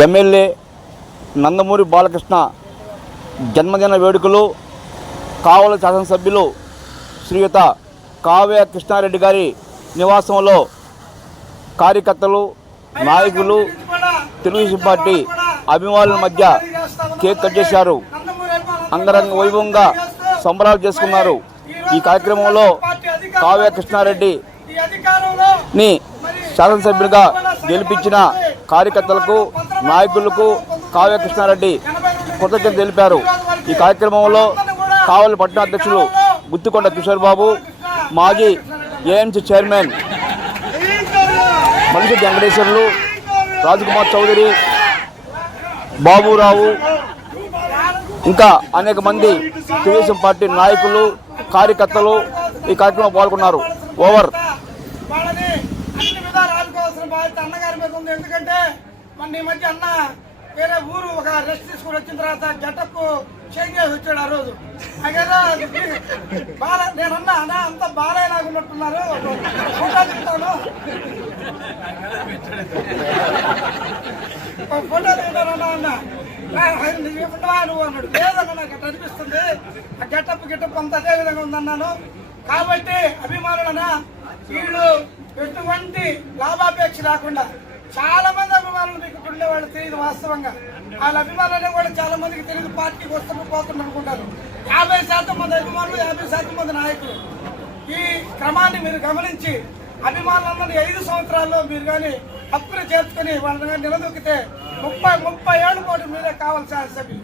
MLA Nandamuri Balakrishna జన్మదిన వేడుకలు కావలి శాసనసభ్యులు శ్రీయుత కావ్య కృష్ణారెడ్డి గారి నివాసంలో కార్యకర్తలు, నాయకులు, తెలుగుదేశం పార్టీ అభిమానుల మధ్య కేక్ కట్ చేశారు. అంగరంగ వైభవంగా సంబరాలు చేసుకున్నారు. ఈ కార్యక్రమంలో కావ్య కృష్ణారెడ్డిని శాసనసభ్యులుగా గెలిపించిన కార్యకర్తలకు, నాయకులకు కావ్య కృష్ణారెడ్డి కృతజ్ఞతలు తెలిపారు. ఈ కార్యక్రమంలో కావలి పట్టణ అధ్యక్షులు గుత్తికొండ కిషోర్ బాబు, మాజీ ఏఎంసీ చైర్మన్ మనిషి వెంకటేశ్వర్లు, రాజకుమార్ చౌదరి, బాబురావు, ఇంకా అనేక మంది తెలుగుదేశం పార్టీ నాయకులు, కార్యకర్తలు ఈ కార్యక్రమంలో పాల్గొన్నారు. ఓవర్. అన్నగారి మీద ఉంది. ఎందుకంటే మన ఈ మధ్య అన్న వేరే ఊరు ఒక రెస్ట్ తీసుకుని వచ్చిన తర్వాత గెటప్ చేంజ్ చేసి వచ్చాడు. ఆ రోజు నేను అన్నా అన్న అంత బాలయ్యలాగున్నట్టున్నారు, ఫోటో దిగుతాను అన్నా నువ్వు అన్నాడు. లేదన్నా నాకు అట్లా అనిపిస్తుంది, ఆ గెటప్ అంత అదే విధంగా ఉందన్నాను. కాబట్టి అభిమానులన్నా వీళ్ళు ఎటువంటి లాభాపేక్ష రాకుండా చాలా మంది అభిమానులు మీకు ఉండేవాళ్ళు తెలియదు. వాస్తవంగా వాళ్ళ అభిమానులు కూడా చాలా మందికి తెలియదు. పార్టీకి వస్తున్నారు పోతున్నారు అనుకుంటారు. 50% మంది అభిమానులు, 50% మంది నాయకులు. ఈ క్రమాన్ని మీరు గమనించి అభిమానులందరినీ 5 సంవత్సరాల్లో మీరు కానీ హక్కులు చేర్చుకుని వాళ్ళని కానీ నిలదొక్కితే 30 ఏళ్ళ పాటు మీరే కావాలి శాసనసభ్యులు.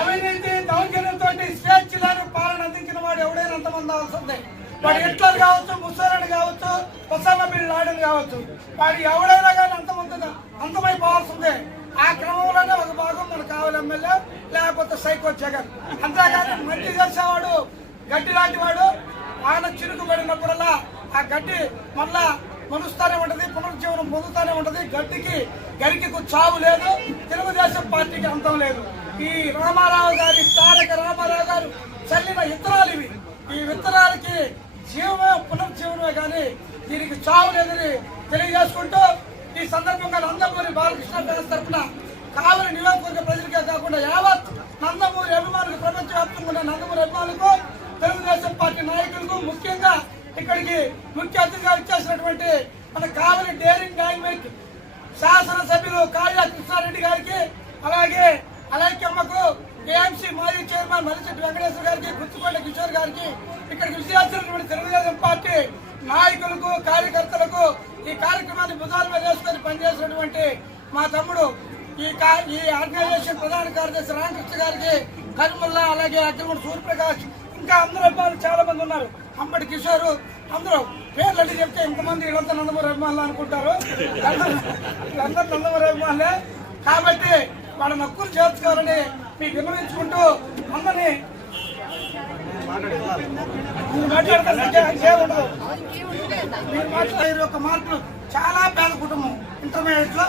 అవినీతి దౌర్జన్యంతో స్వేచ్ఛలను పాలన అందించిన వాడు ఎవడైనా అంతమంది అవసరం. వాడు హిట్లర్ కావచ్చు, ముస్సోలిని కావచ్చు, ఒసామా బిన్ లాడెన్ కావచ్చు, వాడు ఎవడైనా కానీ అంతమైపోవాల్సిందే. ఆ క్రమంలోనే ఒక భాగం మనకు కావాలి ఎమ్మెల్యే, లేకపోతే సైకో జగన్. అంతేగాని మంచి చేసేవాడు గడ్డి లాంటి వాడు. ఆయన చిరుకుబడినప్పుడల్లా ఆ గడ్డి మళ్ళా మనుస్తానే ఉంటది, పునరుజ్జీవనం పొందుతానే ఉంటది. గడ్డికి గరికి చావు లేదు, తెలుగుదేశం పార్టీకి అంతం లేదు. ఈ రామారావు గారి, తారక రామారావు గారు చల్లిన విత్తనాలు ఇవి. ఈ విత్తనాలకి జీవమే, పునరుజ్జీవనమే కానీ దీనికి చావు లేదని తెలియజేసుకుంటూ ఈ సందర్భంగా నందమూరి బాలకృష్ణ ఫ్యాన్స్ తరఫున కావలి నియోజకవర్గ ప్రజలకే కాకుండా యావత్ నందమూరి అభిమానులకు, ప్రపంచవ్యాప్తంగా ఉన్న నందమూరి అభిమానులకు, తెలుగుదేశం పార్టీ నాయకులకు, ముఖ్యంగా ఇక్కడికి ముఖ్య అతిథిగా ఇచ్చేసినటువంటి మన కావలి డేరింగ్ డైనమిక్ శాసనసభ్యులు కావ్య కృష్ణారెడ్డి గారికి, అలాగే అలైక్యమ్మకు, ఏఎంసీ మాజీ చైర్మన్ మనిషి వెంకటేశ్వర గారికి, గుత్తికొండ కిషోర్ గారికి, ఇక్కడికి విజయాల్సినటువంటి తెలుగుదేశం పార్టీ నాయకులకు, కార్యకర్తలకు, ఈ కార్యక్రమాన్ని భుజాల మీద వేసుకొని పనిచేసినటువంటి మా తమ్ముడు ఈ ఆర్గనైజేషన్ ప్రధాన కార్యదర్శి రామకృష్ణ గారికి, కరిముల్లా, అలాగే అగ్రగుడు సూర్యప్రకాష్, ఇంకా అందరూ అభిమానులు చాలా మంది ఉన్నారు. అంబటి కిషోర్, అందరూ పేర్లన్నీ చెప్తే ఇంతమంది వీళ్ళంతా నందమూరి అభిమానులు అనుకుంటారు. వీళ్ళందరూ నందమూరి అభిమానులే. కాబట్టి వాళ్ళ నక్కులు చేర్చుకోవాలని మీకు విన్నవించుకుంటూ అందరినీ ఒక మార్కులు. చాలా పేద కుటుంబం, ఇంటర్మీడియట్ లో.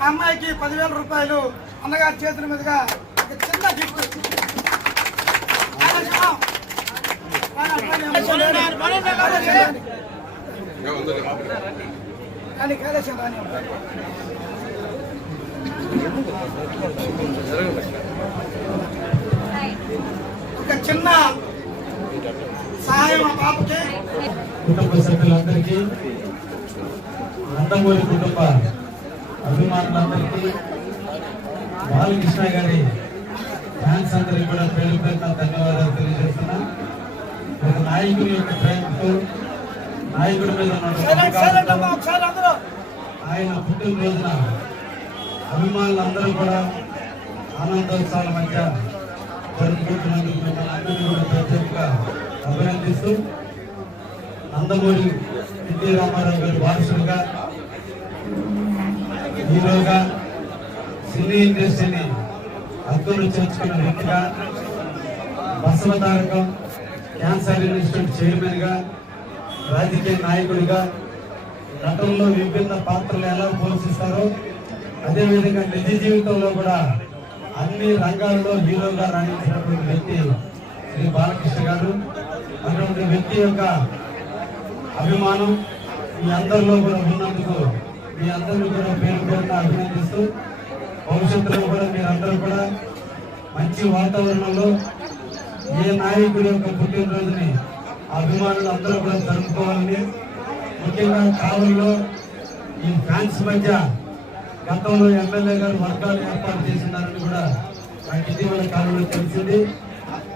ఆ అమ్మాయికి 10,000 రూపాయలు అన్నగారి చేతుల మీదుగా చిన్న గిఫ్ట్. ఒక చిన్న సహాయం ఆ పాపకి. కుటుంబ సభ్యులందరికీ, నందమూరి కుటుంబ అభిమానులందరికీ, బాలకృష్ణ గారి ఫ్యాన్స్ అందరికీ కూడా పేరు పేరున ధన్యవాదాలు తెలియజేస్తున్నా. ఒక నాయకుడి యొక్క ప్రేమతో, నాయకుడి మీద ఆయన పుట్టినరోజున అభిమానులందరూ కూడా ఆనందోత్సవాల మధ్య జరుపుకుంటున్నందుకు మిమ్మల్ని అందరినీ కూడా ప్రత్యేకంగా అభినందిస్తూ, నందమూరి ఎన్టీ రామారావు గారి వారసులుగా, హీరోగా, సినీ ఇండస్ట్రీని హక్కులు చేర్చుకున్న వ్యక్తిగా, బసవతారకం క్యాన్సర్ ఇన్స్టిట్యూట్ చైర్మన్ గా, రాజకీయ నాయకుడిగా నటనలో విభిన్న పాత్రలు ఎలా పోషిస్తారో అదేవిధంగా నిజ జీవితంలో కూడా అన్ని రంగాల్లో హీరోగా రాణించినటువంటి వ్యక్తి శ్రీ బాలకృష్ణ గారు. అటువంటి వ్యక్తి యొక్క అభిమానం మీ అందరిలో కూడా ఉన్నందుకు మీ అందరినీ కూడా పేరు పేరున అభినందిస్తూ భవిష్యత్తులో కూడా మీరందరూ కూడా మంచి వాతావరణంలో ఏ నాయకుడి యొక్క పుట్టినరోజుని అభిమానులు అందరూ కూడా జరుపుకోవాలని, ముఖ్యంగా కావలిలో ఈ ఫ్యాన్స్ మధ్య గతంలో ఎమ్మెల్యే గారు వర్గాలు ఏర్పాటు చేసినారని కూడా నాకు ఇటీవల కాలంలో తెలిసింది.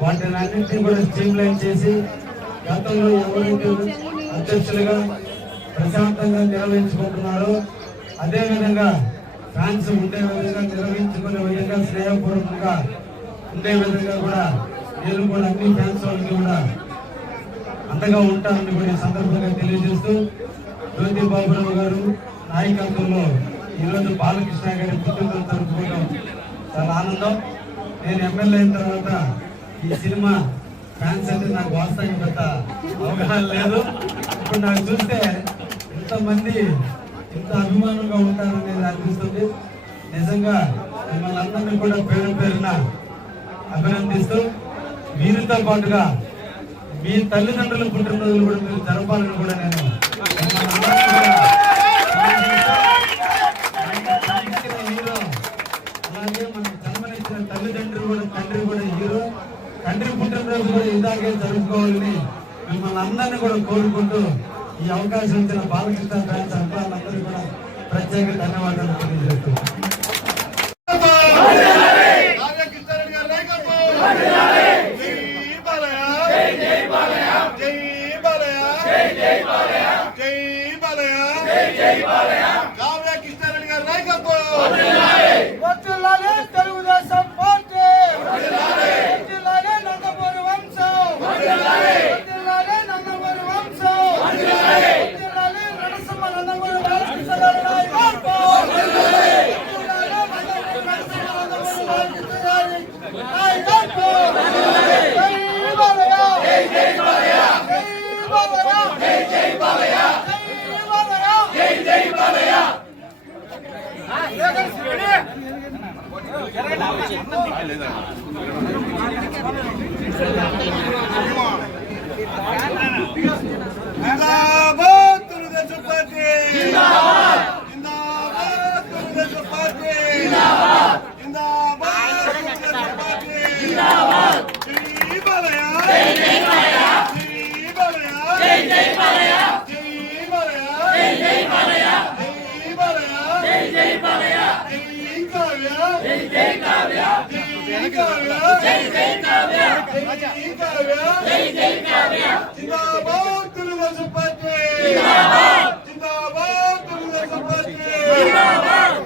వాటిని అన్నింటినీ కూడా స్ట్రీమ్ లైన్ చేసి గతంలో ఎవరైతే అధ్యక్షులుగా ప్రశాంతంగా నిర్వహించుకుంటున్నారో అదేవిధంగా ఫ్యాన్స్ ఉండే విధంగా నిర్వహించుకునే విధంగా స్నేహపూర్వకంగా ఉండే విధంగా కూడా నేను కూడా అన్ని ఫ్యాన్స్ వాళ్ళకి కూడా అండగా ఉంటానని కూడా ఈ సందర్భంగా తెలియజేస్తూ జ్యోతి బాబురావు గారు నాయకత్వంలో ఈరోజు బాలకృష్ణ గారి పుట్టినరోజు జరుపుకోవడం చాలా ఆనందం. నేను ఎమ్మెల్యే అయిన తర్వాత ఈ సినిమా ఫ్యాన్స్ అంటే నాకు వాస్తవం పెద్ద అవగాహన లేదు. ఇప్పుడు నాకు చూస్తే ఇంతమంది ఇంత అభిమానంగా ఉంటారనేది అనిపిస్తుంది. నిజంగా మిమ్మల్ని అందరినీ కూడా పేరు పేరున అభినందిస్తూ వీరితో పాటుగా మీ తల్లిదండ్రుల పుట్టినరోజులు కూడా మీరు జరపాలని కూడా నేను హీరో, అలాగే మన జన్మనిచ్చిన తల్లిదండ్రులు కూడా తండ్రి కూడా హీరో, తండ్రి పుట్టినరోజు కూడా ఇలాగే జరుపుకోవాలని మిమ్మల్ని అందరినీ కూడా కోరుకుంటూ ఈ అవకాశం ఇచ్చిన బాలకృష్ణ ఫ్యాన్స్ అందరూ కూడా ప్రత్యేక ధన్యవాదాలు తెలియజేస్తున్నాను. తెలుగుదేశం పార్టీ నందమూరి వంశం, నందమూరి వంశం, నరసింహ నందమూరి బాలకృష్ణ గారి నాయకత్వం, జిందాబాద్ తెలుగుదేశం పార్టీ, జిందాబాద్ తెలుగుదేశం పార్టీ, జిందాబాద్ తెలుగుదేశం పార్టీ, జై బాలయ్య, జై బాలయ్య, జై బాలయ్య, జై బాలయ్య, జై బాలయ్య, జై బాలయ్య, జై బాలయ్య, జై బాలయ్య, జై కావ్య, జై కావ్య, జై కావ్య, జై కావ్య, జై కావ్య, జై కావ్య, జిందాబాద్ తెలుగుదేశం పార్టీ, జిందాబాద్, జిందాబాద్ తెలుగుదేశం పార్టీ, జిందాబాద్.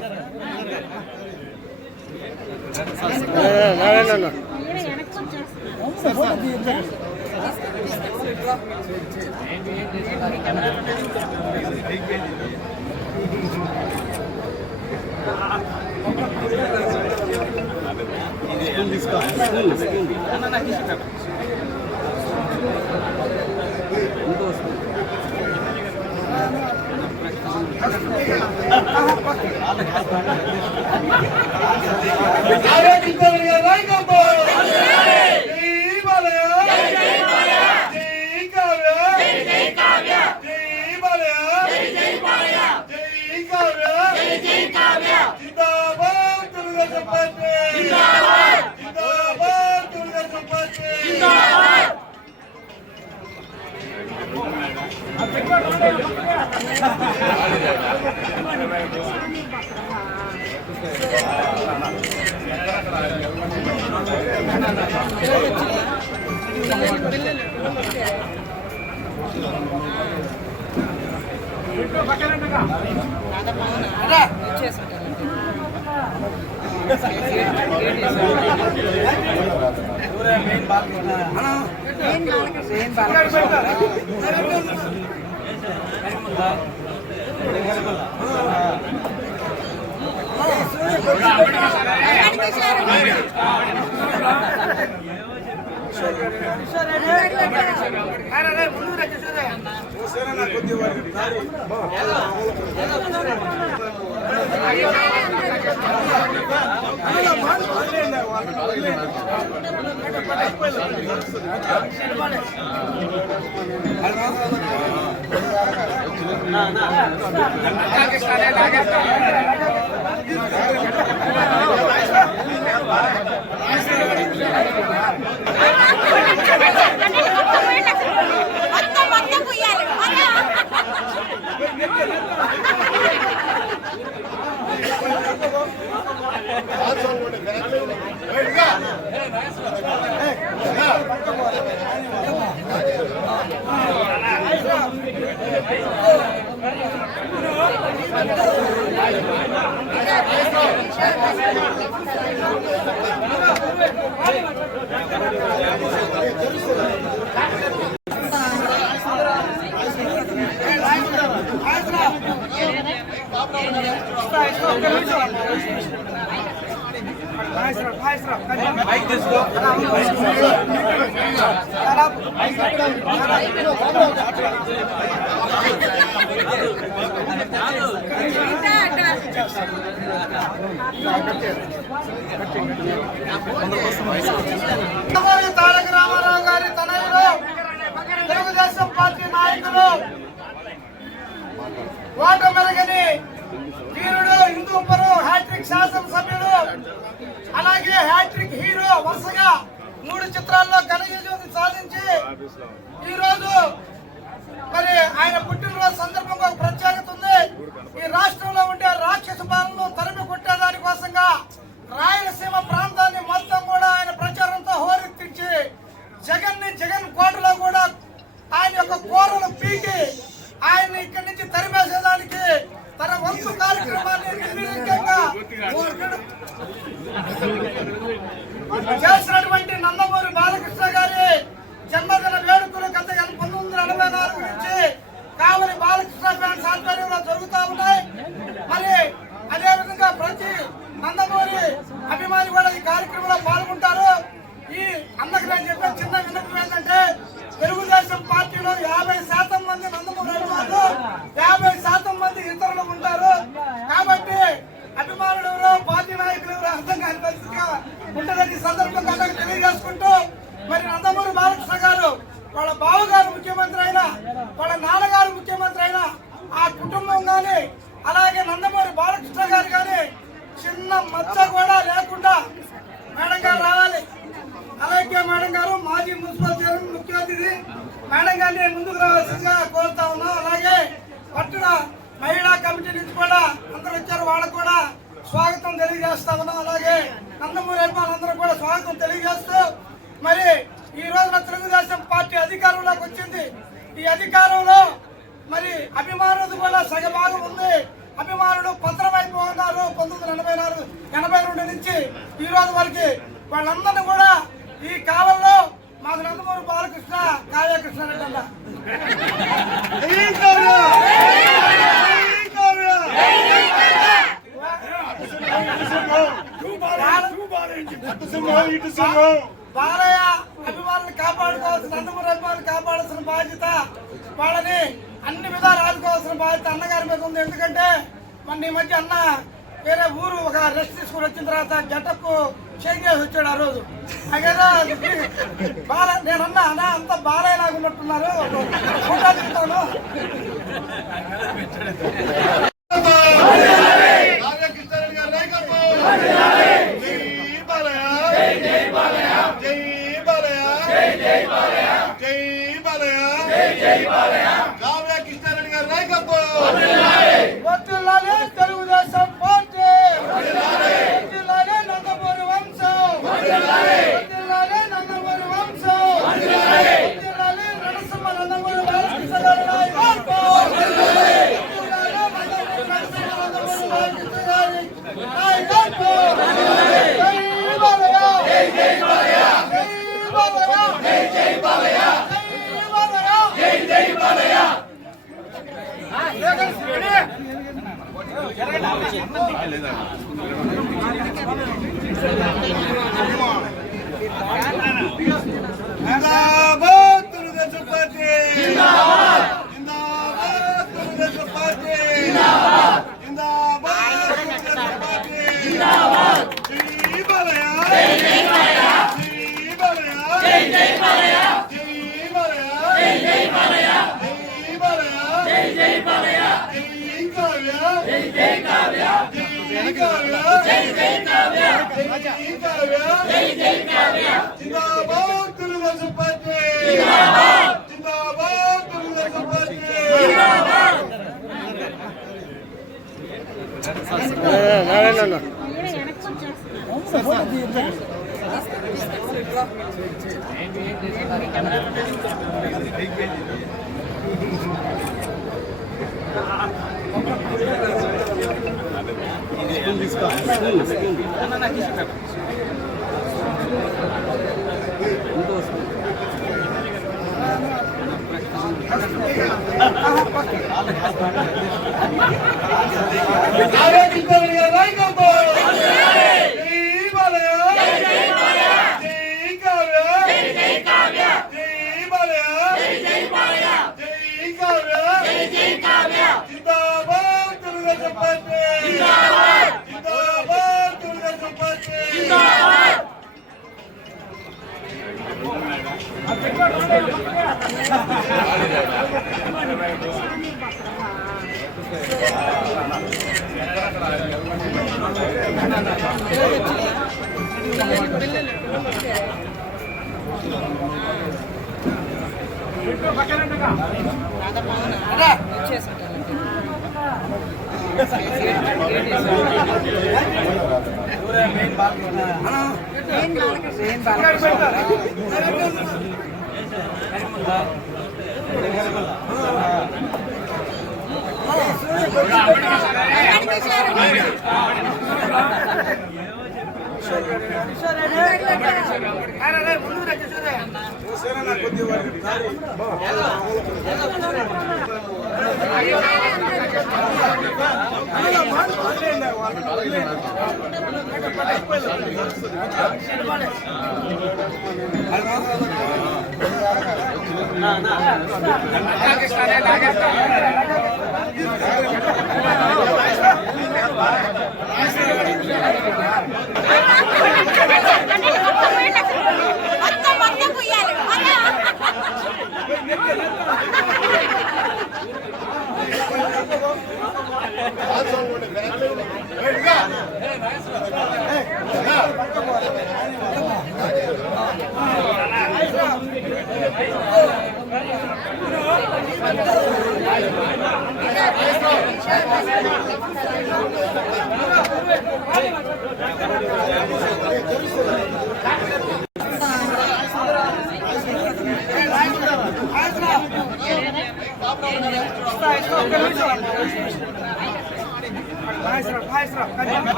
తారక రామారావు గారి తనయులు తెలుగుదేశం పార్టీ నాయకులు ఓటమెరగని వీరుడు హిందూపురం హ్యాట్రిక్ శాసనసభ్యుడు అలాగే హ్యాట్రిక్ హీరో వరుసగా 3 చిత్రాల్లో ఘన విజయం సాధించి ఈ రోజు మరి ఆయన పుట్టినరోజు సందర్భంగా ఒక ప్రత్యేకత ఉంది. ఈ రాష్ట్రంలో ఉండే రాక్షస పాలనను తరిమి కొట్టేదాని కోసంగా రాయలసీమ ప్రాంతాన్ని మొత్తం కూడా ఆయన ప్రచారంతో హోరెత్తించి జగన్ కోటలో కూడా ఆయన యొక్క కోరలు పీకి ఆయన్ని ఇక్కడి నుంచి తరిమేసేదానికి తన వంతు కార్యక్రమాన్ని నిర్విఘ్నంగా చేసినటువంటి నందమూరి బాలకృష్ణ గారి జన్మదిన వేడుకలు గత 1984 నుంచి కావలి బాలకృష్ణ ఫ్యాన్స్ ఆధ్వర్యంలో జరుగుతూ ఉన్నాయి. మరి అదేవిధంగా ప్రతి నందమూరి అభిమాని కూడా ఈ కార్యక్రమంలో పాల్గొంటారు. ఈ అన్నకి నేను చెప్పే చిన్న విన్నపం ఏంటంటే తెలుగుదేశం పార్టీలో 50% మంది నందమూరి అభిమానులు 50% మంది ఇతరులు ఉంటారు. కాబట్టి అభిమానులు ఎవరో పార్టీ నాయకులు ఎవరో అర్థం కాని పరిస్థితిగా ఉంటుందని సందర్భంగా తెలియజేసుకుంటూ మరి నందమూరి బాలకృష్ణ గారు వాళ్ళ బావగారు ముఖ్యమంత్రి అయినా వాళ్ళ నాన్నగారు ముఖ్యమంత్రి అయినా ఆ కుటుంబం కానీ అలాగే నందమూరి బాలకృష్ణ గారు కానీ చిన్న మచ్చ కూడా లేకుండా మేడం గారు రావాలి. అలాగే మేడం గారు మాజీ మున్సిపల్ చైర్మన్ ముఖ్య అతిథి మేడం గారిని ముందుకు రావాల్సిందిగా కోరుతా ఉన్నాం. అలాగే పట్టణ మహిళా కమిటీ నుంచి కూడా అందరూ వచ్చారు, వాళ్ళకు కూడా స్వాగతం తెలియజేస్తా ఉన్నాం. అలాగే నందమూరి అభిమానులందరూ కూడా స్వాగతం తెలియజేస్తూ మరి ఈ రోజున తెలుగుదేశం పార్టీ అధికారంలోకి వచ్చింది. ఈ అధికారంలో మరి అభిమానులు కూడా సగభాగం ఉంది. అభిమానులు పత్రమైపు ఉన్నారు 1982 నుంచి ఈ రోజు వరకు. వాళ్ళందరినీ కూడా ఈ కాలంలో మాకు నందమూరి బాలకృష్ణ కావ్యకృష్ణ రెడ్డి బాలయ్య అభిమానులు కాపాడుకోవాల్సిన నందమూరి అభిమానులు కాపాడాల్సిన బాధ్యత వాళ్ళని అన్ని విధాలు ఆదుకోవాల్సిన బాధ్యత అన్నగారి మీద ఉంది. ఎందుకంటే మన ఈ మధ్య అన్న వేరే ఊరు ఒక రెస్ట్ తీసుకుని వచ్చిన తర్వాత గెటప్ చేంజ్ చేసి వచ్చాడు. ఆ రోజు అదేదో నేనన్నా అన్నా అంత బాలయ్య లాగా ఉన్నట్టున్నారు, ఫోటో దిగుతాను. తెలుగుదేశం పార్టీ నందమూరి వంశం నందమూరి వంశం నరసింహ నందమూరి బాలకృష్ణ గారి నాయకత్వం జిందాబాద్ తెలుగుదేశం పార్టీ జిందాబాద్ తెలుగుదేశం పార్టీ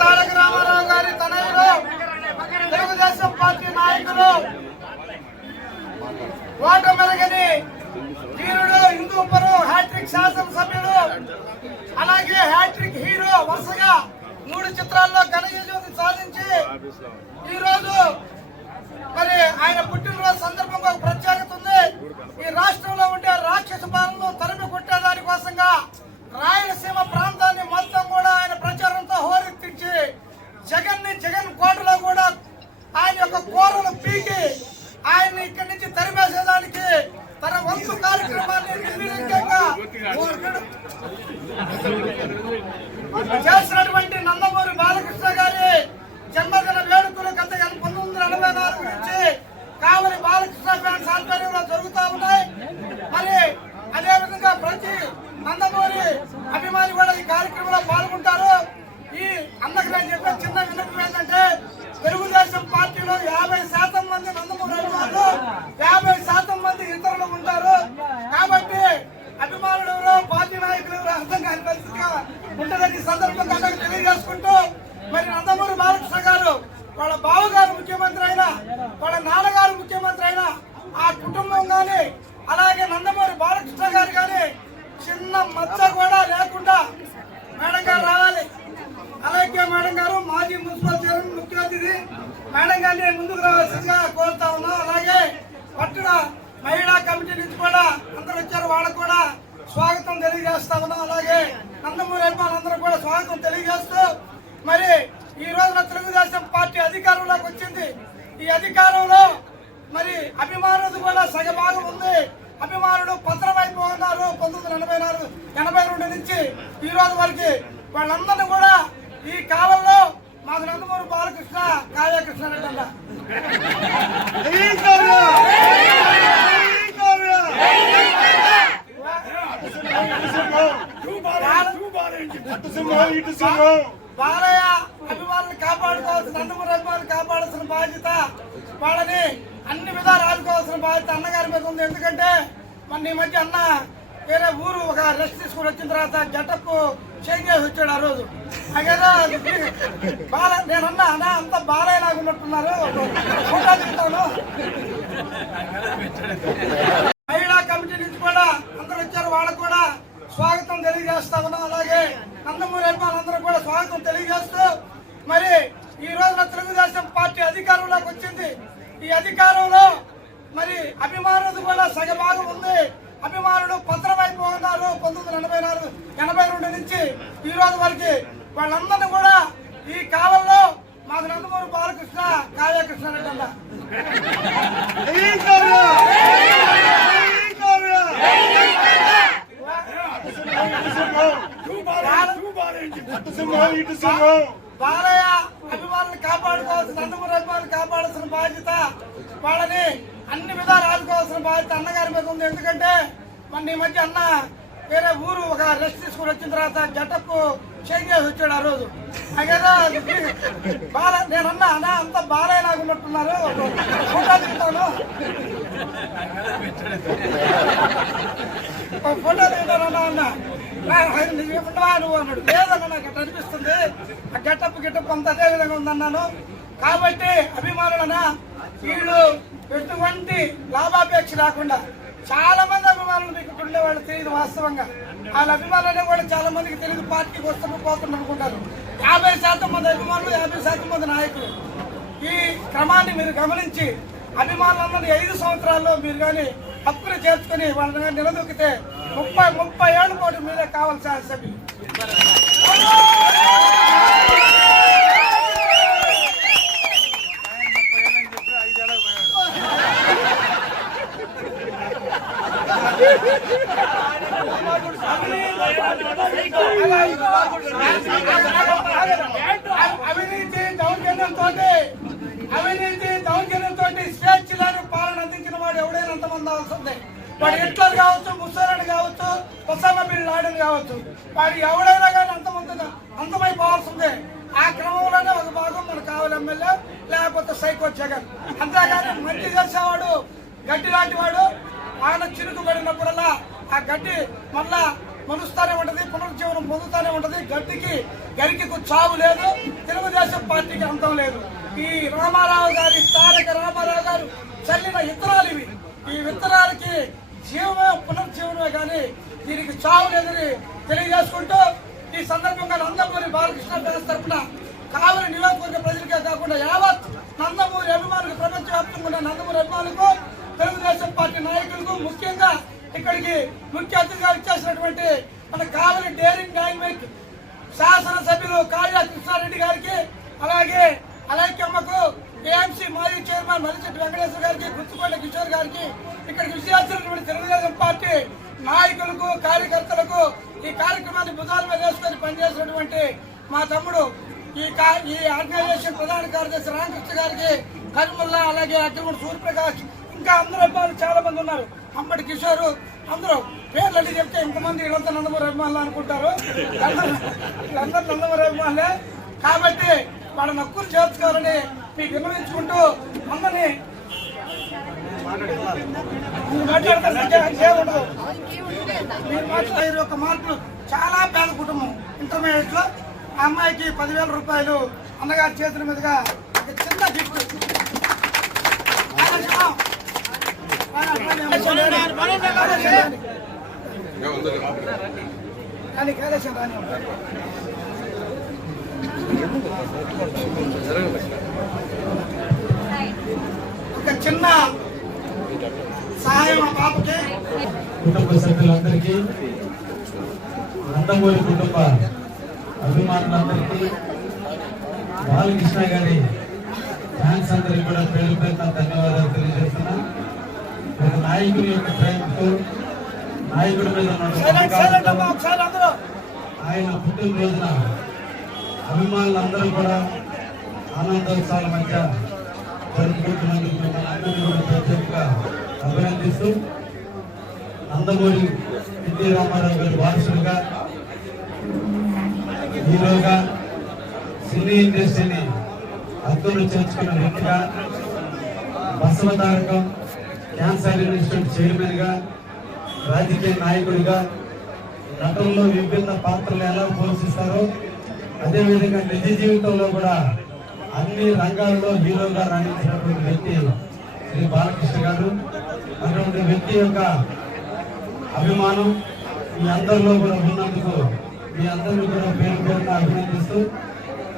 తారక రామారావు గారి తనయులు తెలుగుదేశం పార్టీ నాయకులు ఓటమెరగని వీరుడు హిందూపురం హ్యాట్రిక్ శాసనసభ్యుడు అలాగే హ్యాట్రిక్ హీరో వరుసగా 3 చిత్రాల్లో ఘన విజయం సాధించి ఈ రోజు మరి ఆయన పుట్టినరోజు సందర్భంగా ఒక ప్రత్యేకత ఉంది. ఈ రాష్ట్రంలో ఉండే రాక్షస పాలనను తరిమి కొట్టేదాని కోసంగా రాయలసీమ ప్రాంతాన్ని మొత్తం కూడా ఆయన ప్రచారంతో హోరెత్తించి జగన్ కోటలో కూడా ఆయన యొక్క కోరలు పీకి ఆయన్ని ఇక్కడి నుంచి తరిమేసేదానికి తన వంతు కార్యక్రమాన్ని నిర్విఘ్నంగా చేసినటువంటి నందమూరి బాలకృష్ణ గారి జన్మదిన వేడుకలు గత 1984 నుంచి కావలి బాలకృష్ణ ఫ్యాన్స్ ఆధ్వర్యంలో జరుగుతూ ఉన్నాయి. మరి అదేవిధంగా ప్రతి నందమూరి అభిమాని కూడా ఈ కార్యక్రమంలో పాల్గొంటారు. ఈ అందరికీ నేను చెప్పే చిన్న విన్నపం ఏంటంటే తెలుగుదేశం పార్టీలో 50% మంది నందమూరి అభిమానులు 50% మంది ఇతరులు ఉంటారు. కాబట్టి అభిమానులు ఎవరో పార్టీ నాయకులు ఎవరో అర్థం కాని పరిస్థితిగా ఉంటుందని సందర్భంగా తెలియజేసుకుంటూ మరి నందమూరి బాలకృష్ణ గారు వాళ్ళ బావగారు ముఖ్యమంత్రి అయినా వాళ్ళ నాన్నగారు ముఖ్యమంత్రి అయినా ఆ కుటుంబం కానీ అలాగే నందమూరి బాలకృష్ణ గారు కానీ చిన్న మచ్చ కూడా లేకుండా మేడం గారు రావాలి. అలాగే మేడం గారు మాజీ మున్సిపల్ చైర్మన్ ముఖ్య అతిథి మేడం గారిని ముందుకు రావాల్సిందిగా కోరుతా ఉన్నాం. అలాగే పట్టణ మహిళా కమిటీ నుంచి కూడా అందరూ వచ్చారు, వాళ్ళకు కూడా స్వాగతం తెలియజేస్తా ఉన్నాం. అలాగే నందమూరి అభిమానులందరూ కూడా స్వాగతం తెలియజేస్తూ మరి ఈ రోజున తెలుగుదేశం పార్టీ అధికారంలోకి వచ్చింది. ఈ అధికారంలో మరి అభిమానులు కూడా సగభాగం ఉంది. అభిమానులు పత్రమైపోతున్నారు. 1982 నుంచి ఈ రోజు వరకు వాళ్ళందరినీ కూడా ఈ కాలంలో మాకు నందమూరి బాలకృష్ణ కావ్యకృష్ణ రెడ్డి అన్న బాలయ్య అభిమానులు కాపాడుకోవాల్సిన నందమూరి అభిమానులు కాపాడాల్సిన బాధ్యత వాళ్ళని అన్ని విధాలు ఆదుకోవాల్సిన బాధ్యత అన్నగారి మీద ఉంది. ఎందుకంటే మన ఈ మధ్య అన్న వేరే ఊరు ఒక రెస్ట్ తీసుకుని వచ్చిన తర్వాత గెటప్ చేంజ్ చేసి వచ్చాడు. ఆ రోజు అదేదో నేనన్నా అన్న అంత బాలయ్య లాగా ఉన్నట్టున్నారు. ఫోటో దిగుతాను. మహిళా కమిటీ నుంచి కూడా అందరూ వచ్చారు. వాళ్ళకు కూడా స్వాగతం తెలియజేస్తా ఉన్నాం. అలాగే నందమూరి అభిమానులందరూ కూడా స్వాగతం తెలియజేస్తూ మరి ఈ రోజున తెలుగుదేశం పార్టీ అధికారంలోకి వచ్చింది. ఈ అధికారంలో మరి అభిమానులు కూడా సగభాగం ఉంది. అభిమానులు పత్రమైపోతున్నారు. 1982 నుంచి ఈ రోజు వరకు వాళ్ళందరినీ కూడా ఈ కాలంలో మాకు నందమూరి బాలకృష్ణ కావ్యకృష్ణ రెడ్డి అన్న బాలయ్య అభిమానులు కాపాడుకోవాల్సిన నందమూరి అభిమానులు కాపాడాల్సిన బాధ్యత వాళ్ళని అన్ని విధాలు ఆదుకోవాల్సిన బాధ్యత అన్నగారి మీద ఉంది. ఎందుకంటే మన ఈ మధ్య అన్న వేరే ఊరు ఒక రెస్ట్ తీసుకుని వచ్చిన తర్వాత గెటప్ చేంజ్ చేసి వచ్చాడు. ఆ రోజు అదేదో నేనన్నా అన్న అంత బాలయ్య లాగా ఉన్నట్టున్నారు. ఫోటో దిగుతాను. ఫోటో దిగుతానన్నా అన్న ఉండవా నువ్వు అన్నాడు. లేదన్నా నాకు అట్లా అనిపిస్తుంది. ఆ గెటప్ అంత అదే విధంగా ఉందన్నాను. కాబట్టి అభిమానులనా వీళ్ళు ఎటువంటి లాభాపేక్ష రాకుండా చాలా మంది అభిమానులు మీకు ఇక్కడ ఉండేవాళ్ళు తెలియదు. వాస్తవంగా వాళ్ళ అభిమానులు కూడా చాలా మందికి తెలియదు. పార్టీకి వస్తున్నారు పోతున్నారు అనుకుంటారు. 50% మంది అభిమానులు, 50% మంది నాయకులు. ఈ క్రమాన్ని మీరు గమనించి అభిమానులందరినీ 5 సంవత్సరాల్లో మీరు కానీ హక్కులు చేర్చుకుని వాళ్ళని నిలదొక్కితే 30 ఏళ్ళ పాటు మీరే కావాలి శాసనసభ్యులు. అవినీతి దౌర్జన్యంతో స్వేచ్ఛలను పాలన అందించిన వాడు ఎవడైనా అంతమంది అవసరం. వాడు హిట్లర్ కావచ్చు, ముస్సోలిని కావచ్చు, ఒసామా బిన్ లాడెన్ కావచ్చు. వాడు ఎవడైనా కానీ అంతమైపోవాల్సిందే. ఆ క్రమంలోనే ఒక భాగం మనకు కావాలి ఎమ్మెల్యే, లేకపోతే సైకో జగన్. అంతేగాని మంచి చేసేవాడు గడ్డి లాంటి వాడు. ఆయన చిరుకు పడినప్పుడల్లా ఆ గడ్డి మళ్ళా మలుస్తానే ఉంటది, పునరుజ్జీవనం పొందుతానే ఉంటది. గడ్డికి గరికి చావు లేదు. తెలుగుదేశం పార్టీకి అంతం లేదు. ఈ రామారావు గారి తారక రామారావు గారు చల్లిన విత్తనాలు ఇవి. ఈ విత్తనాలకి జీవమే పునరుజ్జీవనమే కానీ దీనికి చావు లేదని తెలియజేసుకుంటూ ఈ సందర్భంగా నందమూరి బాలకృష్ణ పేరు తరఫున కావలి నియోజకవర్గ ప్రజలకే కాకుండా యావత్ నందమూరి అభిమానులకు, ప్రపంచవ్యాప్తంగా ఉన్న నందమూరి అభిమానులకు, తెలుగుదేశం పార్టీ నాయకులకు, ముఖ్యంగా ఇక్కడికి ముఖ్య అతిథిగా ఇచ్చేసినటువంటి మన కావలి డేరింగ్ డైనమిక్ శాసనసభ్యులు కావ్య కృష్ణారెడ్డి గారికి, అలాగే అలైక్యమ్మకు, ఏఎంసీ మాజీ చైర్మన్ మల్లిశెట్టి వెంకటేశ్వర గారికి, గుత్తుకొండ కిషోర్ గారికి, ఇక్కడికి విజయాల్సినటువంటి తెలుగుదేశం పార్టీ నాయకులకు, కార్యకర్తలకు, ఈ కార్యక్రమాన్ని భుజాల మీద వేసుకొని పనిచేసినటువంటి మా తమ్ముడు ఈ ఆర్గనైజేషన్ ప్రధాన కార్యదర్శి రామకృష్ణ గారికి, కరిముల్లా, అలాగే అగ్రముడు సూర్యప్రకాష్, ఇంకా అందరూ అభిమానులు చాలా మంది ఉన్నారు. అంబటి కిషోర్, అందరూ పేర్లన్నీ చెప్తే ఇంతమంది వీళ్ళంతా నందమూరి అభిమానులు అనుకుంటారు. వీళ్ళందరూ నందమూరి అభిమానులే. కాబట్టి వాళ్ళ నక్కులు చేర్చుకోవాలని మీకు విన్నవించుకుంటూ అందరినీ ఏముండదు. మీరు మాట్లాడే ఒక మార్పులు. చాలా పేద కుటుంబం, ఇంటర్మీడియట్ లో. ఆ అమ్మాయికి 10,000 రూపాయలు అన్నగారి చేతుల మీదుగా ఒక చిన్న గిఫ్ట్. కానీ కైలాసం రాని ఒక చిన్న సహాయం ఆ పాపకి, కుటుంబ సభ్యులందరికీ నందమూరి కుటుంబ అభిమానులందరికీ బాలకృష్ణ గారి ఫ్యాన్స్ అందరికీ కూడా పేరు పేరున ధన్యవాదాలు తెలియజేస్తున్నా. ఒక నాయకుడి యొక్క ప్రేమతో నాయకుడి మీద ఆయన పుట్టినరోజున అభిమానులందరూ కూడా ఆనందోత్సవాల మధ్య జరుపుకుంటున్నందుకు మిమ్మల్ని అందరినీ కూడా ప్రత్యేకంగా అభినందిస్తూ నందమూరి ఎన్టీ రామారావు గారి వారసులుగా హీరోగా సినీ ఇండస్ట్రీని హక్కులు చేర్చుకున్న వ్యక్తిగా బసవతారకం క్యాన్సర్ ఇన్స్టిట్యూట్ చైర్మన్ గా రాజకీయ నాయకుడిగా నటనలో విభిన్న పాత్రలు ఎలా పోషిస్తారో అదేవిధంగా నిజ జీవితంలో కూడా అన్ని రంగాల్లో హీరోగా రాణించినటువంటి వ్యక్తి శ్రీ బాలకృష్ణ గారు. అటువంటి వ్యక్తి యొక్క అభిమానం మీ అందరిలో కూడా ఉన్నందుకు మీ అందరినీ కూడా పేరు పేరున అభినందిస్తూ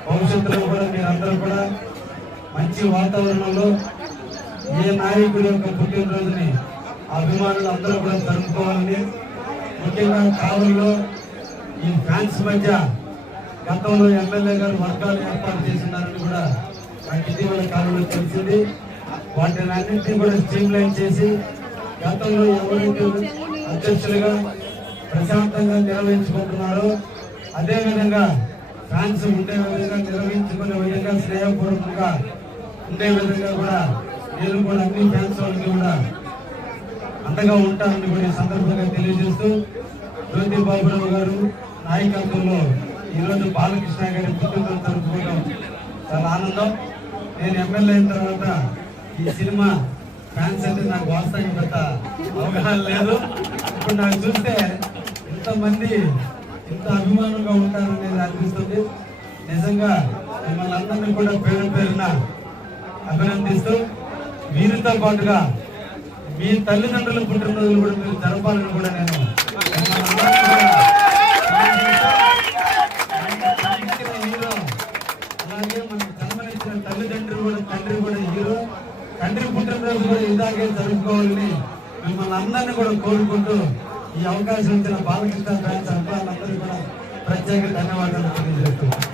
భవిష్యత్తులో కూడా మీరందరూ కూడా మంచి వాతావరణంలో ఏ నాయకుడి యొక్క పుట్టినరోజుని అభిమానులు అందరూ కూడా జరుపుకోవాలని, ముఖ్యంగా కావలిలో ఈ ఫ్యాన్స్ మధ్య గతంలో ఎమ్మెల్యే గారు వర్గాలు ఏర్పాటు చేస్తున్నారని కూడా నాకు ఇటీవల కాలంలో తెలిసింది. వాటిని అన్నింటినీ కూడా స్ట్రీమ్ లైన్ చేసి గతంలో ఎవరైతే అధ్యక్షులుగా ప్రశాంతంగా నిర్వహించుకుంటున్నారో అదేవిధంగా ఫ్యాన్స్ ఉండే విధంగా నిర్వహించుకునే విధంగా స్నేహపూర్వకంగా ఉండే విధంగా కూడా నేను కూడా అన్ని ఫ్యాన్స్ వాళ్ళకి కూడా అండగా ఉంటానని కూడా ఈ సందర్భంగా తెలియజేస్తూ జ్యోతి బాబురావు గారు నాయకత్వంలో ఈరోజు బాలకృష్ణ గారి పుట్టినరోజు జరుపుకోవడం చాలా ఆనందం. నేను ఎమ్మెల్యే అయిన తర్వాత ఈ సినిమా ఫ్యాన్స్ అంటే నాకు వాస్తవంగా పెద్ద అవగాహన లేదు. ఇప్పుడు నాకు చూస్తే ఇంతమంది ఇంత అభిమానంగా ఉంటారనేది అనిపిస్తుంది. నిజంగా మిమ్మల్ని అందరినీ కూడా పేరు పేరున అభినందిస్తూ వీరితో పాటుగా మీ తల్లిదండ్రుల పుట్టినరోజులు కూడా మీరు జరపాలని కూడా నేను హీరో అలాగే మనకు జన్మనిచ్చిన తల్లిదండ్రులు కూడా తండ్రి కూడా హీరో, తండ్రి పుట్టినరోజు కూడా ఇలాగే జరుపుకోవాలని మిమ్మల్ని అందరినీ కూడా కోరుకుంటూ ఈ అవకాశం ఇచ్చిన బాలకృష్ణ ఫ్యాన్స్ అభిమానులందరికీ కూడా ప్రత్యేక ధన్యవాదాలు తెలియజేస్తున్నాను.